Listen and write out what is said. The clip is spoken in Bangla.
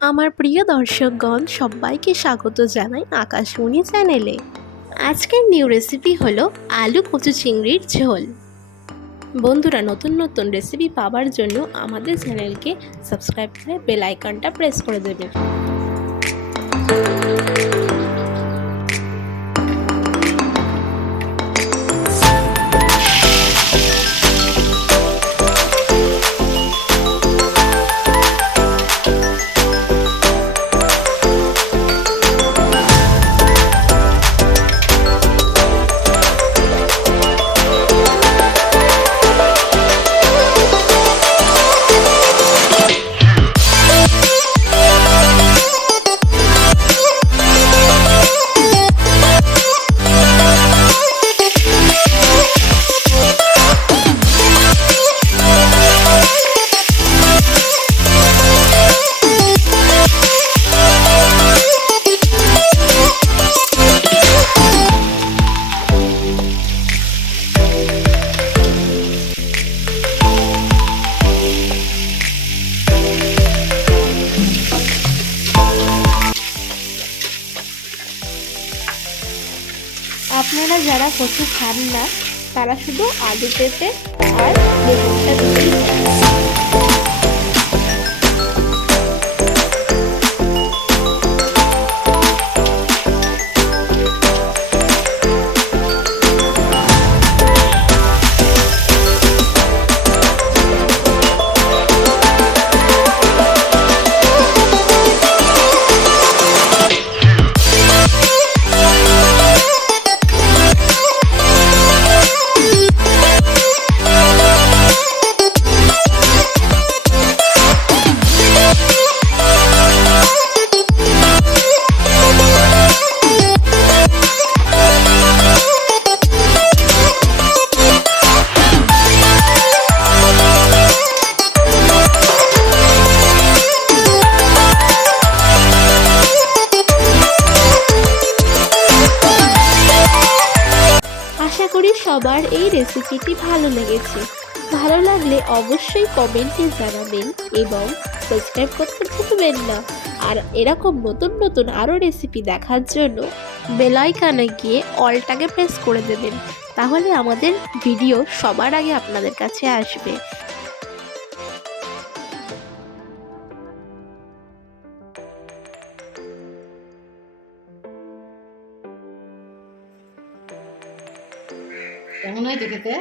আমার প্রিয় দর্শকগণ সবাইকে স্বাগত জানাই আকাশমণি চ্যানেলে। আজকের নিউ রেসিপি হলো আলু কচু চিংড়ির ঝোল। বন্ধুরা, নতুন নতুন রেসিপি পাওয়ার জন্য আমাদের চ্যানেলকে সাবস্ক্রাইব করে বেল আইকনটা প্রেস করে দেবেন। আপনারা যারা কচু খান না তারা শুধু আলু পেঁপে আর বেগুনটা দিতেই আশা করি সবার এই রেসিপিটি ভালো লেগেছে। ভালো লাগলে অবশ্যই কমেন্টে জানাবেন এবং সাবস্ক্রাইব করতে ভুলবেন না। আর এরকম নতুন নতুন আরও রেসিপি দেখার জন্য বেল আইকনে গিয়ে অলটাকে প্রেস করে দেবেন, তাহলে আমাদের ভিডিও সবার আগে আপনাদের কাছে আসবে। কেমন হয়েছে খেতে?